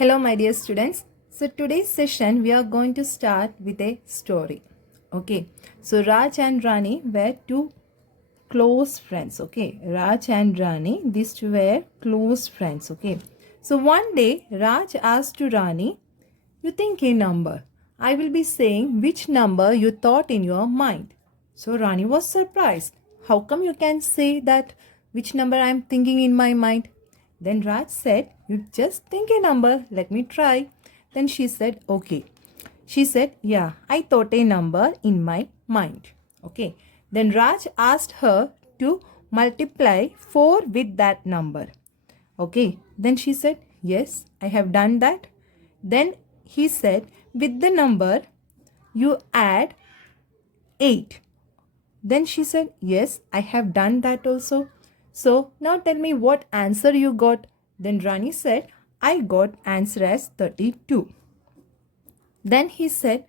Hello, my dear students. So, today's session we are going to start with a story. Okay, so Raj and Rani were two close friends. Okay, Raj and Rani, these two were close friends. Okay, so one day Raj asked to Rani, "You think a number. I will be saying which number you thought in your mind." So Rani was surprised. "How come you can say that which number I am thinking in my mind?" Then Raj said, "You just think a number, let me try." Then she said, "Okay." She said, "Yeah, I thought a number in my mind." Okay. Then Raj asked her to multiply 4 with that number. Okay. Then she said, "Yes, I have done that." Then he said, "With the number, you add 8." Then she said, "Yes, I have done that also." "So now tell me what answer you got." Then Rani said, "I got answer as 32." Then he said,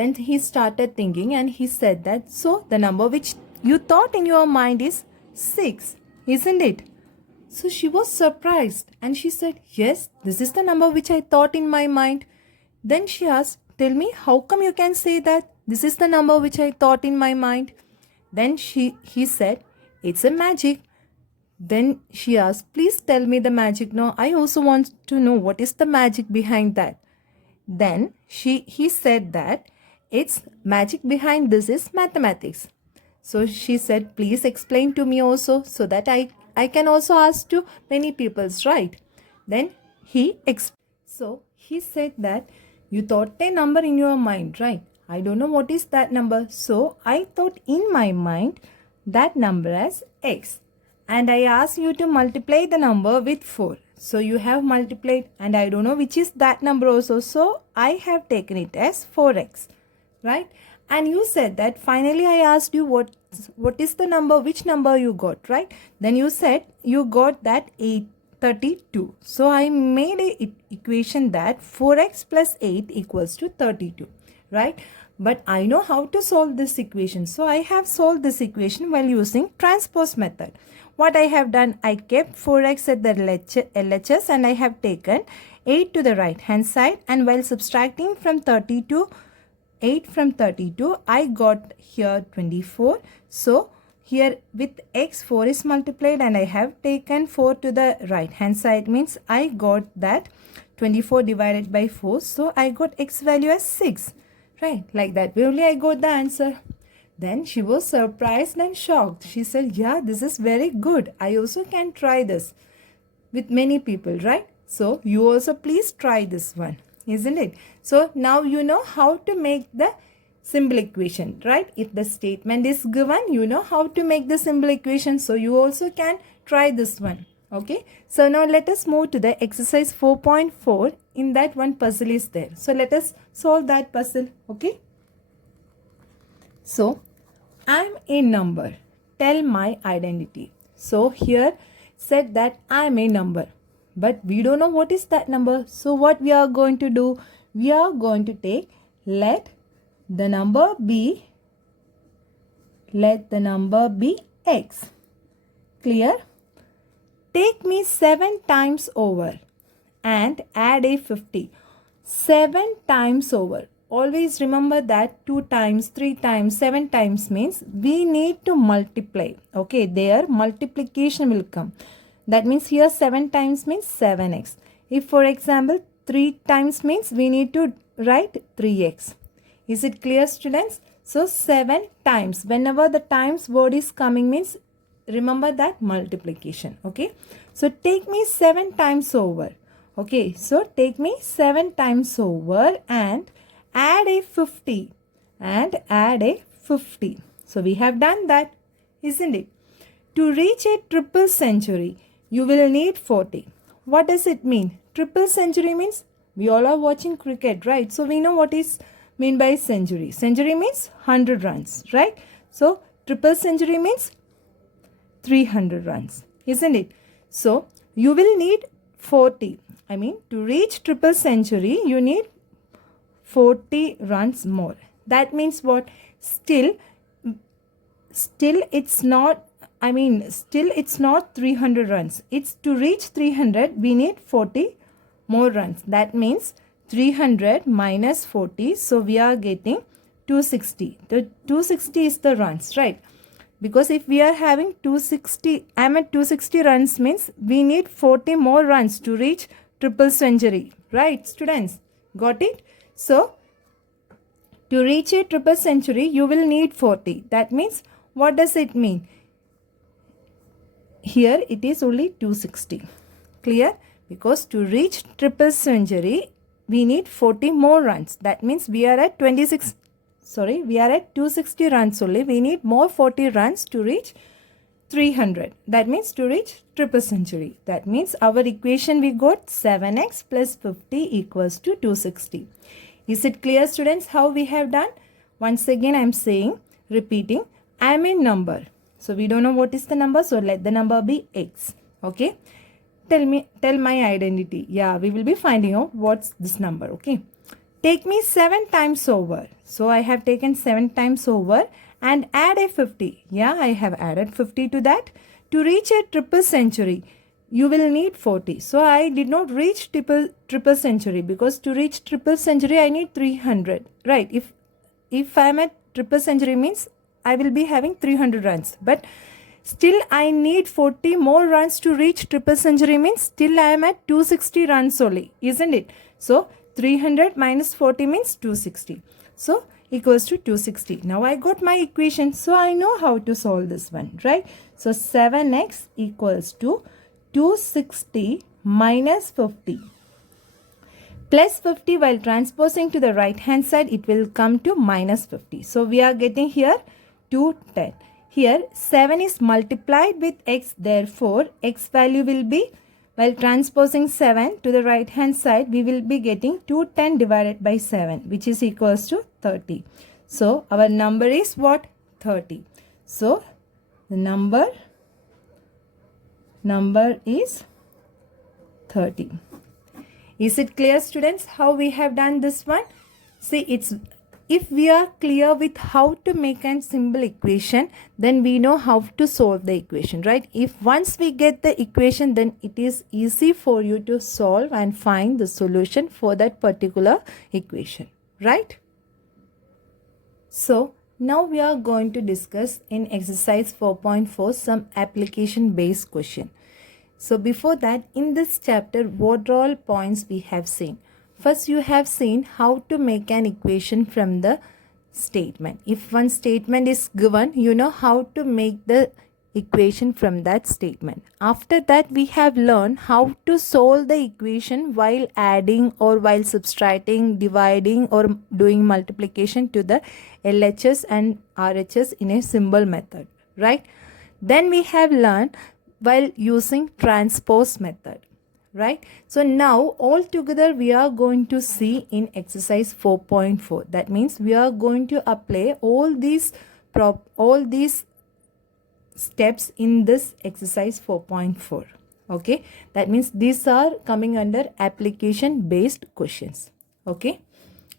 then he started thinking and he said that, "So the number which you thought in your mind is 6, isn't it?" So she was surprised and she said, "Yes, this is the number which I thought in my mind." Then she asked, "Tell me, how come you can say that this is the number which I thought in my mind?" Then he said, "It's a magic." Then she asked, "Please tell me the magic. No, I also want to know what is the magic behind that." Then he said that it's magic behind this is mathematics. So she said, "Please explain to me also so that I can also ask to many people's, right?" Then so he said that you thought a number in your mind, right? I don't know what is that number. So I thought in my mind that number as x. And I asked you to multiply the number with 4. So you have multiplied and I don't know which is that number also. So I have taken it as 4x, right? And you said that finally I asked you what is the number, which number you got, right? Then you said you got that 32. So I made a equation that 4x plus 8 equals to 32, right? But I know how to solve this equation. So I have solved this equation while using transpose method. What I have done, I kept 4x at the LHS and I have taken 8 to the right hand side, and while subtracting from 32, 8 from 32, I got here 24. So here with x 4 is multiplied and I have taken 4 to the right hand side, means I got that 24 divided by 4. So I got x value as 6, right? Like that way only I got the answer. Then she was surprised and shocked. She said, "Yeah, this is very good. I also can try this with many people, right? So you also please try this one, isn't it?" So now you know how to make the simple equation, right? If the statement is given, you know how to make the simple equation. So you also can try this one. Okay. So now let us move to the exercise 4.4. In that one puzzle is there. So let us solve that puzzle. Okay. So I'm a number. Tell my identity. So here said that I'm a number. But we don't know what is that number. So what we are going to do? We are going to take let the number be x. Clear? Take me 7 times over and add a 50. 7 times over. Always remember that 2 times, 3 times, 7 times means we need to multiply. Okay, there multiplication will come. That means here 7 times means 7x. If for example 3 times means we need to write 3x. Is it clear, students? So 7 times. Whenever the times word is coming means remember that multiplication. Okay. So take me 7 times over. Okay. So take me 7 times over and add a 50 and add a 50. So we have done that, isn't it? To reach a triple century, you will need 40. What does it mean? Triple century means we all are watching cricket, right? So we know what is mean by century. Century means 100 runs, right? So triple century means 300 runs, isn't it? So you will need 40. I mean, to reach triple century, you need 40 runs more. That means what? Still it's not, still it's not 300 runs. It's to reach 300, we need 40 more runs. That means 300 minus 40. So we are getting 260. The 260 is the runs, right? Because if we are having 260, I'm at 260 runs means we need 40 more runs to reach triple century. Right, students? Got it? So, to reach a triple century, you will need 40. That means, what does it mean? Here, it is only 260. Clear? Because to reach triple century, we need 40 more runs. That means, we are at 260 runs only. We need more 40 runs to reach 300. That means to reach triple century. That means our equation we got 7x plus 50 equals to 260. Is it clear, students, how we have done? Once again, I am saying, repeating, I am in number. So we don't know what is the number. So let the number be x. Okay. Tell my identity. Yeah, we will be finding out what's this number. Okay. Take me 7 times over. So I have taken 7 times over and add a 50. Yeah, I have added 50 to that. To reach a triple century, you will need 40. So I did not reach triple century because to reach triple century, I need 300. Right. If I am at triple century means I will be having 300 runs. But still I need 40 more runs to reach triple century means still I am at 260 runs only. Isn't it? So 300 minus 40 means 260. So equals to 260. Now I got my equation. So I know how to solve this one, right? So 7x equals to 260 minus 50. Plus 50 while transposing to the right hand side, it will come to minus 50. So we are getting here 210. Here 7 is multiplied with x. Therefore, x value will be, while transposing 7 to the right hand side, we will be getting 210 divided by 7, which is equals to 30. So our number is what? 30. So the number is 30. Is it clear, students, how we have done this one? See, if we are clear with how to make a simple equation, then we know how to solve the equation, right? If once we get the equation, then it is easy for you to solve and find the solution for that particular equation, right? So now we are going to discuss in exercise 4.4 some application based question. So before that, in this chapter, what are all points we have seen? First, you have seen how to make an equation from the statement. If one statement is given, you know how to make the equation from that statement. After that, we have learned how to solve the equation while adding or while subtracting, dividing or doing multiplication to the LHS and RHS in a symbol method, right? Then we have learned while using transpose method. Right? So now all together we are going to see in exercise 4.4. That means we are going to apply all these steps in this exercise 4.4. Okay? That means these are coming under application based questions. Okay?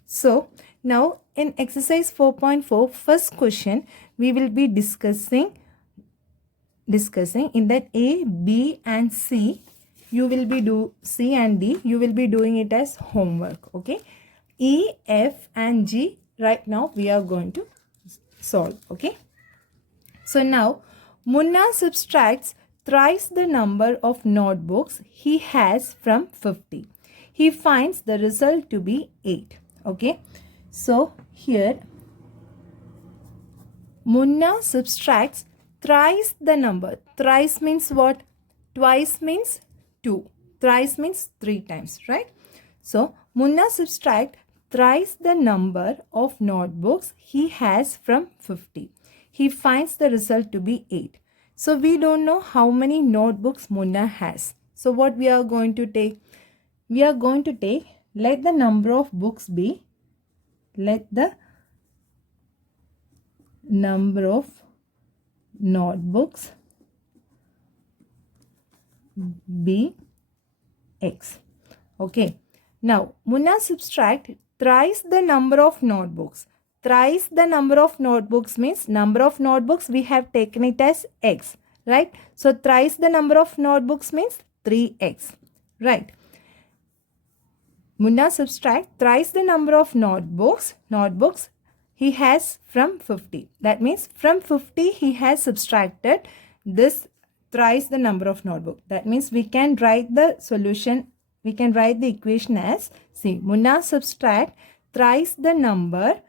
So now in exercise 4.4, first question we will be discussing in that A, B and C. You will be C and D, you will be doing it as homework, okay? E, F and G, right now we are going to solve, okay? So now, Munna subtracts thrice the number of notebooks he has from 50. He finds the result to be 8, okay? So here, Munna subtracts thrice the number. Thrice means what? Twice means 2. Thrice means 3 times, right? So, Munna subtract thrice the number of notebooks he has from 50. He finds the result to be 8. So, we don't know how many notebooks Munna has. So, what we are going to take? We are going to take, let the number of books be, let the number of notebooks be x. Okay. Now, Munna subtract thrice the number of notebooks. Thrice the number of notebooks means number of notebooks we have taken it as x. Right? So, thrice the number of notebooks means 3x. Right? Munna subtract thrice the number of notebooks he has from 50. That means from 50 he has subtracted this thrice the number of notebook. That means we can write the solution, we can write the equation as, see, Munna subtract thrice the number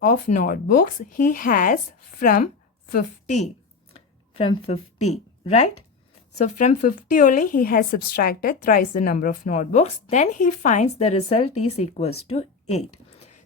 of notebooks he has from 50. From 50, right? So from 50 only he has subtracted thrice the number of notebooks. Then he finds the result is equals to 8.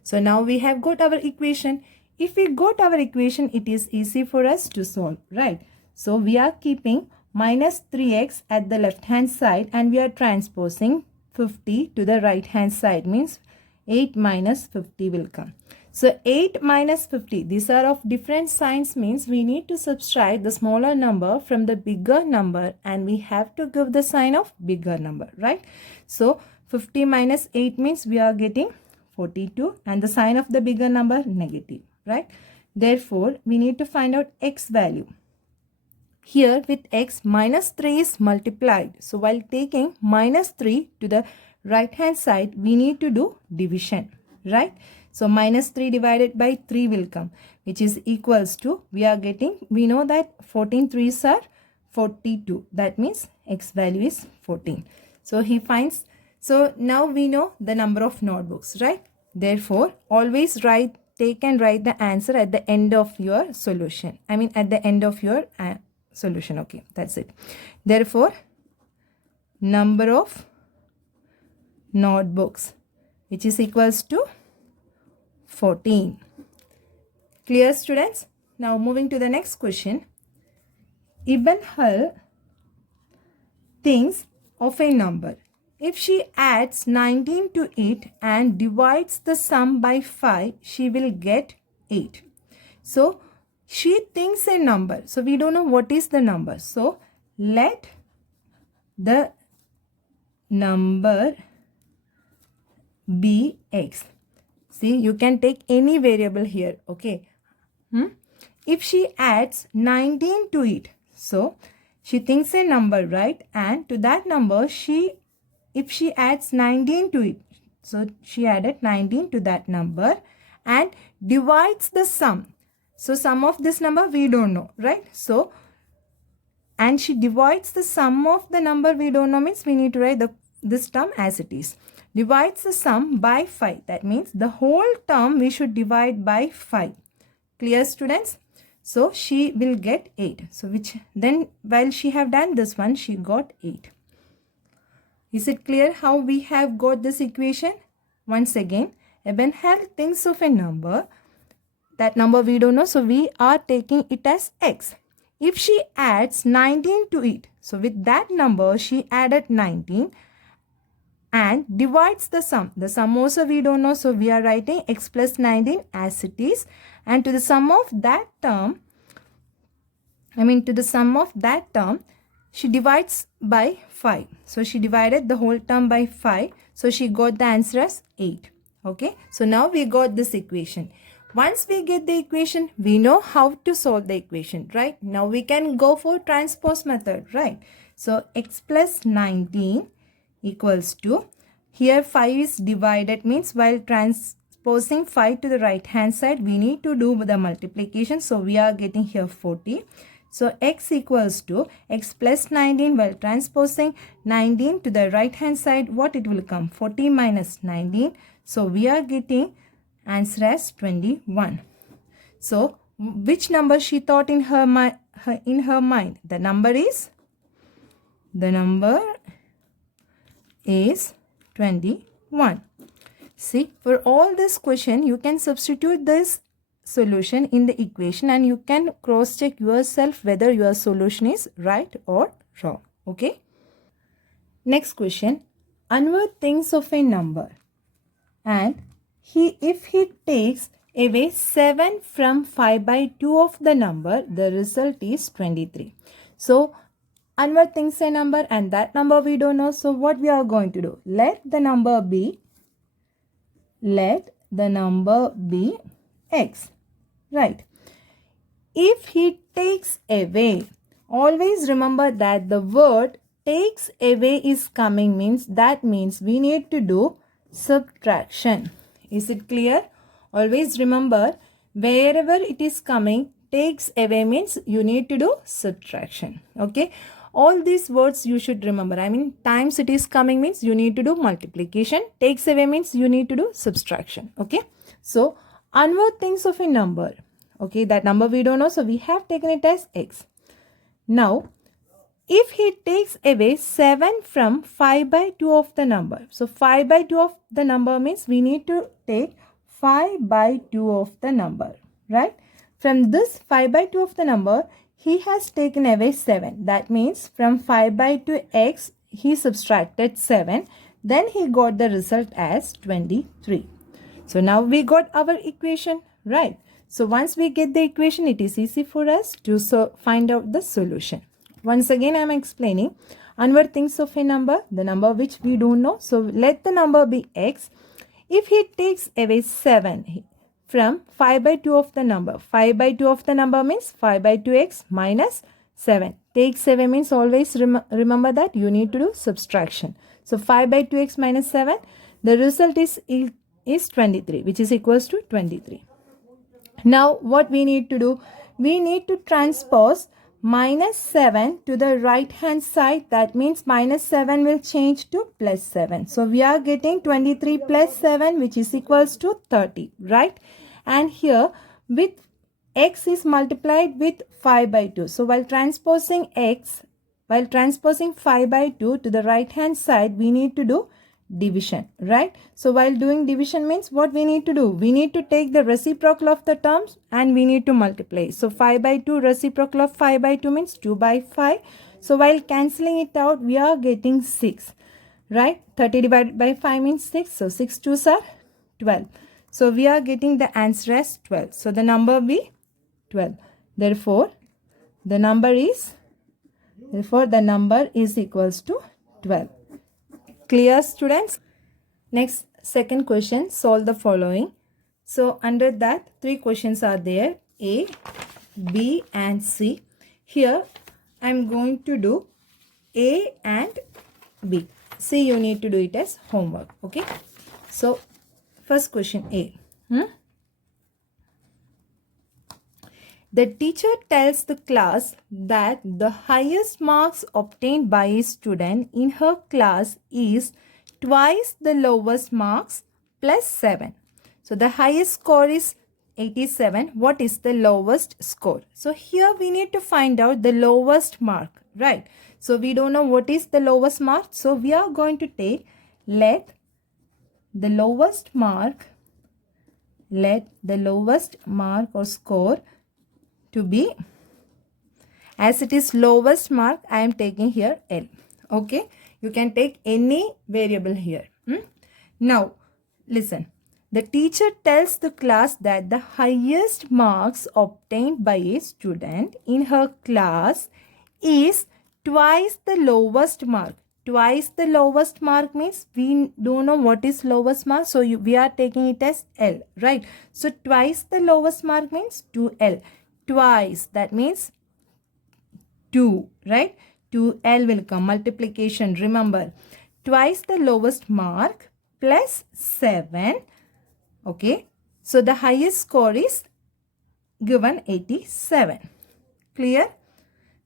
So now we have got our equation. If we got our equation, it is easy for us to solve, right? So we are keeping minus 3x at the left hand side and we are transposing 50 to the right hand side, means 8 minus 50 will come. So 8 minus 50, these are of different signs, means we need to subtract the smaller number from the bigger number and we have to give the sign of bigger number, right? So 50 minus 8 means we are getting 42 and the sign of the bigger number negative, right? Therefore, we need to find out x value. Here with x, minus 3 is multiplied. So while taking minus 3 to the right hand side, we need to do division, right? So minus 3 divided by 3 will come, which is equals to, we know that 14 3s are 42. That means x value is 14. So he finds, so now we know the number of notebooks, right? Therefore, always take and write the answer at the end of your solution. I mean at the end of your solution. Okay, that's it. Therefore, number of notebooks, which is equals to 14. Clear, students? Now moving to the next question. Ibn Hal thinks of a number. If she adds 19 to it and divides the sum by 5, she will get 8. So she thinks a number. So we don't know what is the number. So let the number be x. See, you can take any variable here, okay? If she adds 19 to it, so she thinks a number, right? And to that number, if she adds 19 to it, so she added 19 to that number and divides the sum. So sum of this number we don't know, right? So, and she divides the sum of the number we don't know, means we need to write this term as it is. Divides the sum by 5. That means the whole term we should divide by 5. Clear, students? So she will get 8. So while she have done this one, she got 8. Is it clear how we have got this equation? Once again, Ibn Hal thinks of a number. That number we don't know, so we are taking it as x. If she adds 19 to it, so with that number she added 19 and divides the sum. The sum also we don't know, so we are writing x plus 19 as it is. And to the sum of that term, she divides by 5. So she divided the whole term by 5. So she got the answer as 8. Okay. So now we got this equation. Once we get the equation, we know how to solve the equation, right? Now we can go for transpose method, right? So x plus 19 equals to, here 5 is divided, means while transposing 5 to the right hand side, we need to do the multiplication. So we are getting here 40. So x equals to x plus 19, while transposing 19 to the right hand side, what it will come? 40 minus 19. So we are getting answer as 21. So which number she thought in her mind? The number is 21. See, for all this question, you can substitute this solution in the equation and you can cross check yourself whether your solution is right or wrong. Okay. Next question. Anwar thinks of a number and if he takes away 7 from 5 by 2 of the number, the result is 23. So Anwar thinks a number and that number we don't know. So what we are going to do? Let the number be x. Right. If he takes away, always remember that the word takes away is coming means that means we need to do subtraction. Is it clear? Always remember, wherever it is coming, takes away means you need to do subtraction. Okay. All these words you should remember. I mean, times it is coming means you need to do multiplication. Takes away means you need to do subtraction. Okay. So, Anwar thinks of a number. Okay, that number we don't know. So, we have taken it as x. Now, if he takes away 7 from 5 by 2 of the number. So, 5 by 2 of the number means we need to take 5 by 2 of the number. Right? From this 5 by 2 of the number, he has taken away 7. That means from 5 by 2 x, he subtracted 7. Then he got the result as 23. So now we got our equation, right? So once we get the equation, it is easy for us to find out the solution. Once again, I am explaining. Anwar thinks of a number, the number which we don't know. So let the number be x. If he takes away 7 from 5 by 2 of the number. 5 by 2 of the number means 5 by 2x minus 7. Take 7 means always remember that you need to do subtraction. So 5 by 2x minus 7. The result is 23, which is equals to 23. Now what we need to do? We need to transpose minus 7 to the right hand side. That means minus 7 will change to plus 7. So we are getting 23 plus 7, which is equals to 30, right? And here with x is multiplied with 5 by 2. So while transposing 5 by 2 to the right hand side, we need to do division, right? So while doing division means what we need to do? We need to take the reciprocal of the terms and we need to multiply. So 5 by 2 reciprocal of 5 by 2 means 2 by 5. So while cancelling it out, we are getting 6, right? 30 divided by 5 means 6. So 6 2s are 12. So we are getting the answer as 12. So the number be 12. Therefore, the number is equals to 12. Clear, students? Next, second question, solve the following. So under that, 3 questions are there, A, B and C. Here, I am going to do A and B. C, you need to do it as homework, okay? So, first question A. The teacher tells the class that the highest marks obtained by a student in her class is twice the lowest marks plus 7. So the highest score is 87. What is the lowest score? So here we need to find out the lowest mark, right? So we don't know what is the lowest mark. So we are going to take let the lowest mark or score to be, as it is lowest mark, I am taking here L. Okay, you can take any variable here. Now listen, the teacher tells the class that the highest marks obtained by a student in her class is twice the lowest mark. Twice the lowest mark means we don't know what is lowest mark, so we are taking it as L, right? So twice the lowest mark means 2L. Twice, that means 2, right? 2L will come, multiplication, remember. Twice the lowest mark plus 7, okay? So the highest score is given 87. Clear?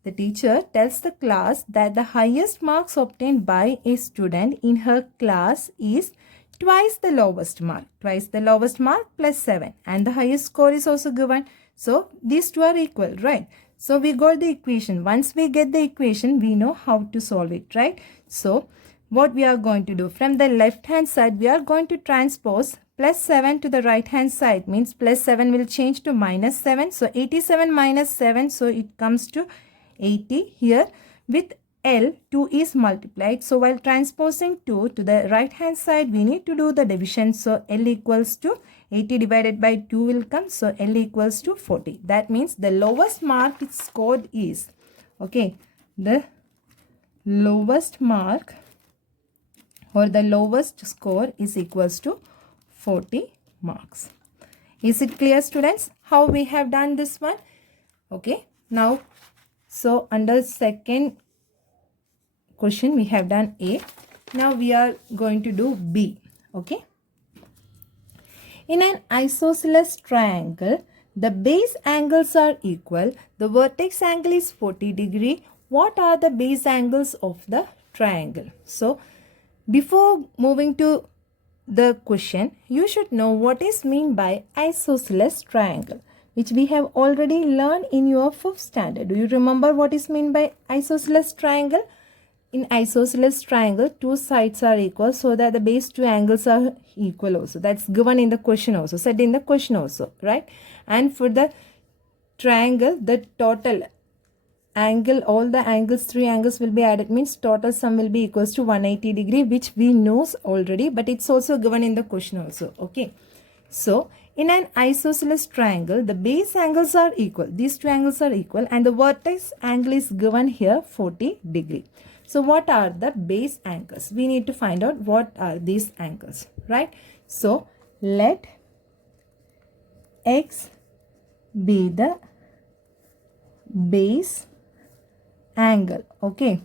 The teacher tells the class that the highest marks obtained by a student in her class is twice the lowest mark. Twice the lowest mark plus 7. And the highest score is also given. So these two are equal, right? So we got the equation. Once we get the equation, we know how to solve it, right? So what we are going to do? From the left hand side, we are going to transpose plus 7 to the right hand side. Means plus 7 will change to minus 7. So 87 minus 7. So it comes to 80 here. With L, 2 is multiplied. So while transposing 2 to the right hand side, we need to do the division. So L equals to 80 divided by 2 will come. So L equals to 40. That means the lowest mark it scored is, okay, the lowest mark or the lowest score is equals to 40 marks. Is it clear, students, how we have done this one? Okay, now, so under second question we have done A. Now we are going to do B. Okay. In an isosceles triangle, the base angles are equal. The vertex angle is 40 degree. What are the base angles of the triangle? So, before moving to the question, you should know what is meant by isosceles triangle, which we have already learned in your 5th standard. Do you remember what is meant by isosceles triangle? In isosceles triangle, two sides are equal so that the base two angles are equal also. That's given in the question also, said in the question also, right? And for the triangle, the total angle, all the angles, three angles will be added, means total sum will be equals to 180 degree, which we knows already, but it's also given in the question also. Okay. So, in an isosceles triangle, the base angles are equal. These two angles are equal and the vertex angle is given here 40 degree. So, what are the base angles? We need to find out what are these angles, right? So, let X be the base angle. Okay.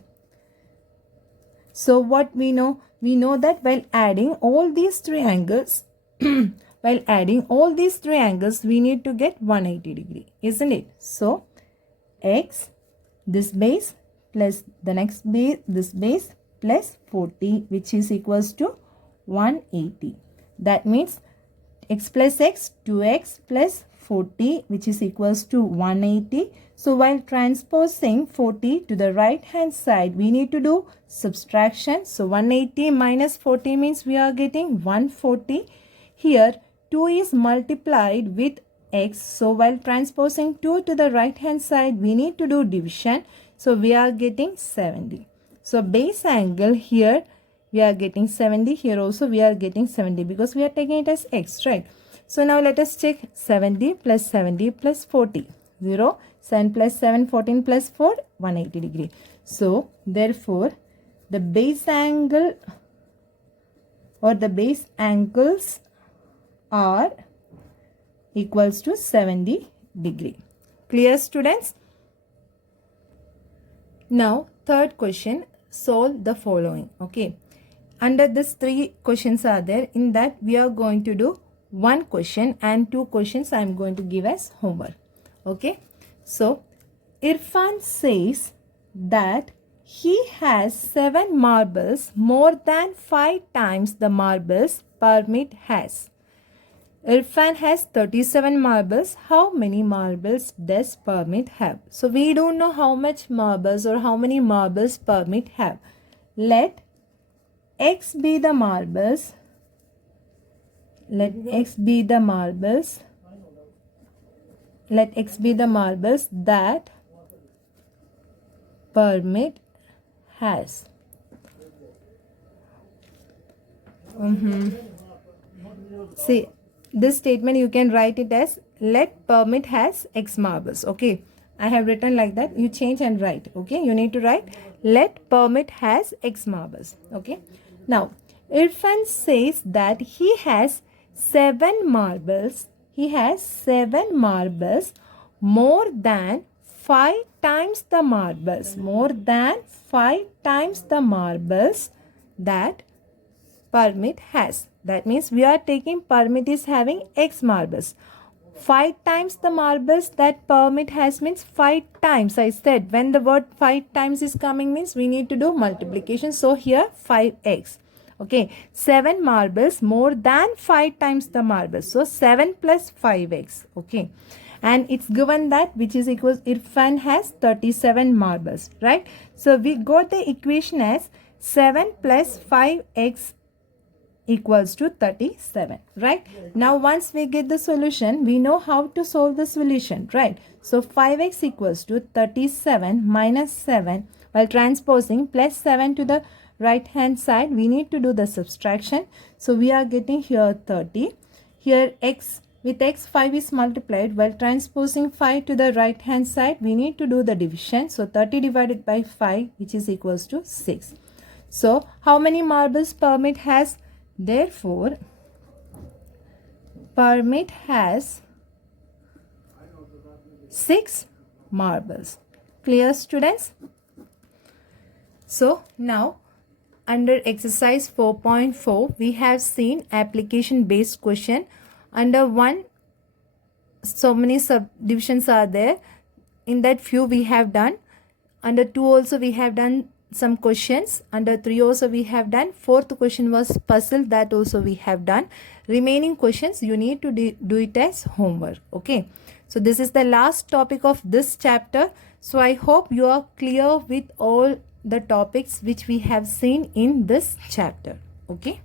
So, what we know? We know that while adding all these three angles, we need to get 180 degree, isn't it? So, X, this base, plus the next base, this base, plus 40, which is equals to 180. That means x plus x, 2x plus 40, which is equals to 180. So, while transposing 40 to the right hand side, we need to do subtraction. So, 180 minus 40 means we are getting 140. Here, 2 is multiplied with x. So, while transposing 2 to the right hand side, we need to do division. So, we are getting 70. So, base angle here, we are getting 70. Here also, we are getting 70 because we are taking it as x, right? So, now let us check 70 plus 40. 0. 7 plus 7, 14 plus 4, 180 degree. So, therefore, the base angle or the base angles are equals to 70 degree. Clear, students? Now, third question, solve the following. Okay. Under this 3 questions are there. In that, we are going to do 1 question and 2 questions I am going to give as homework. Okay. So, Irfan says that he has 7 marbles, more than 5 times the marbles Parmit has. Irfan has 37 marbles. How many marbles does Parmit have? So, we don't know how much marbles or how many marbles Parmit have. Let X be the marbles. Let X be the marbles. Let X be the marbles that Parmit has. See, this statement you can write it as let Parmit has X marbles. Okay. I have written like that. You change and write. Okay. You need to write let Parmit has X marbles. Okay. Now, Irfan says that he has 7 marbles. He has 7 marbles more than 5 times the marbles. More than 5 times the marbles that Parmit has. That means we are taking Parmit is having X marbles. 5 times the marbles that Parmit has means 5 times. I said when the word 5 times is coming means we need to do multiplication. So here 5x. Okay. 7 marbles more than 5 times the marbles. So 7 plus 5x. Okay. And it's given that which is equals Irfan has 37 marbles. Right. So we got the equation as 7 plus 5x equals to 37, right? Now, once we get the solution, we know how to solve the solution, right? So, 5x equals to 37 minus 7 while transposing plus 7 to the right hand side. We need to do the subtraction. So, we are getting here 30. Here x with x 5 is multiplied while transposing 5 to the right hand side. We need to do the division. So, 30 divided by 5 which is equals to 6. So, how many marbles Parmit has? Therefore, Parmit has 6 marbles. Clear, students? So now under exercise 4.4 we have seen application based question. Under 1 so many subdivisions are there. In that few we have done. Under 2 also we have done some questions. Under 3 also we have done. Fourth question was puzzle, that also we have done. Remaining questions you need to do it as homework. Okay. So this is the last topic of this chapter. So I hope you are clear with all the topics which we have seen in this chapter. Okay.